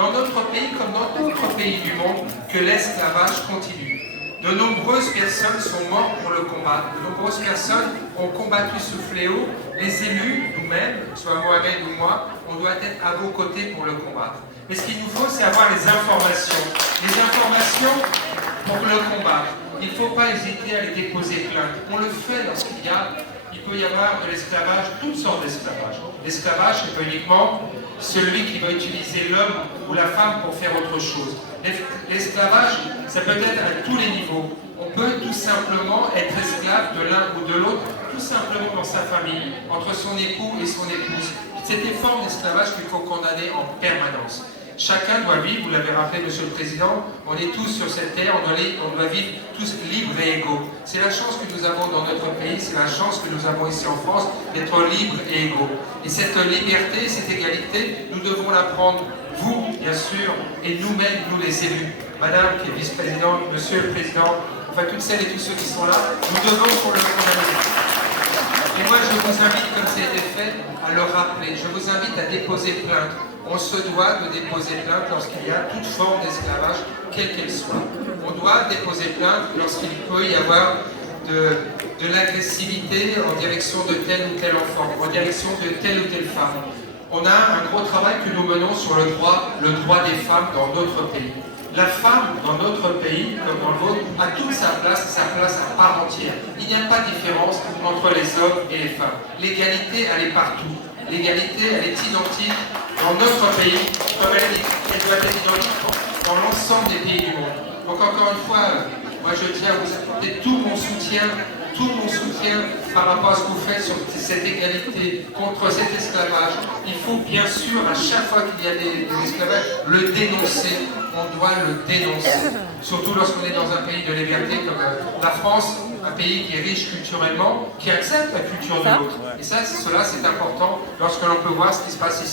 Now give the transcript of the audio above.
dans notre pays comme dans d'autres pays du monde, que l'esclavage continue. De nombreuses personnes sont mortes pour le combattre. De nombreuses personnes ont combattu ce fléau. Les élus, nous-mêmes, soit Mohamed ou moi, on doit être à vos côtés pour le combattre. Mais ce qu'il nous faut, c'est avoir les informations. Les informations pour le combattre. Il ne faut pas hésiter à les déposer plainte. On le fait lorsqu'il peut y avoir de l'esclavage, toutes sortes d'esclavage. L'esclavage, c'est pas uniquement celui qui va utiliser l'homme ou la femme pour faire autre chose. L'esclavage, ça peut être à tous les niveaux. On peut tout simplement être esclave de l'un ou de l'autre, tout simplement dans sa famille, entre son époux et son épouse. C'est des formes d'esclavage qu'il faut condamner en permanence. Chacun doit vivre, vous l'avez rappelé, Monsieur le Président, on est tous sur cette terre, on doit vivre tous libres et égaux. C'est la chance que nous avons dans notre pays, c'est la chance que nous avons ici en France, d'être libres et égaux. Et cette liberté, cette égalité, nous devons la prendre, vous, bien sûr, et nous-mêmes, nous les élus. Madame qui est vice-présidente, Monsieur le Président, enfin toutes celles et tous ceux qui sont là, nous devons pour le condamner. Et moi, je vous invite, comme ça a été fait, à le rappeler. Je vous invite à déposer plainte. On se doit de déposer plainte lorsqu'il y a toute forme d'esclavage, quelle qu'elle soit. On doit déposer plainte lorsqu'il peut y avoir de l'agressivité en direction de tel ou tel enfant, en direction de telle ou telle femme. On a un gros travail que nous menons sur le droit des femmes dans notre pays. La femme, dans notre pays, comme dans le vôtre, a toute sa place à part entière. Il n'y a pas de différence entre les hommes et les femmes. L'égalité, elle est partout. L'égalité, elle est identique dans notre pays, comme elle doit être identique dans l'ensemble des pays du monde. Donc encore une fois, moi je tiens à vous apporter tout mon soutien par rapport à ce que vous faites sur cette égalité, contre cet esclavage. Il faut bien sûr, à chaque fois qu'il y a des esclavages, le dénoncer. On doit le dénoncer. Surtout lorsqu'on est dans un pays de liberté comme la France, un pays qui est riche culturellement, qui accepte la culture de l'autre. Et ça, cela c'est important lorsque l'on peut voir ce qui se passe ici.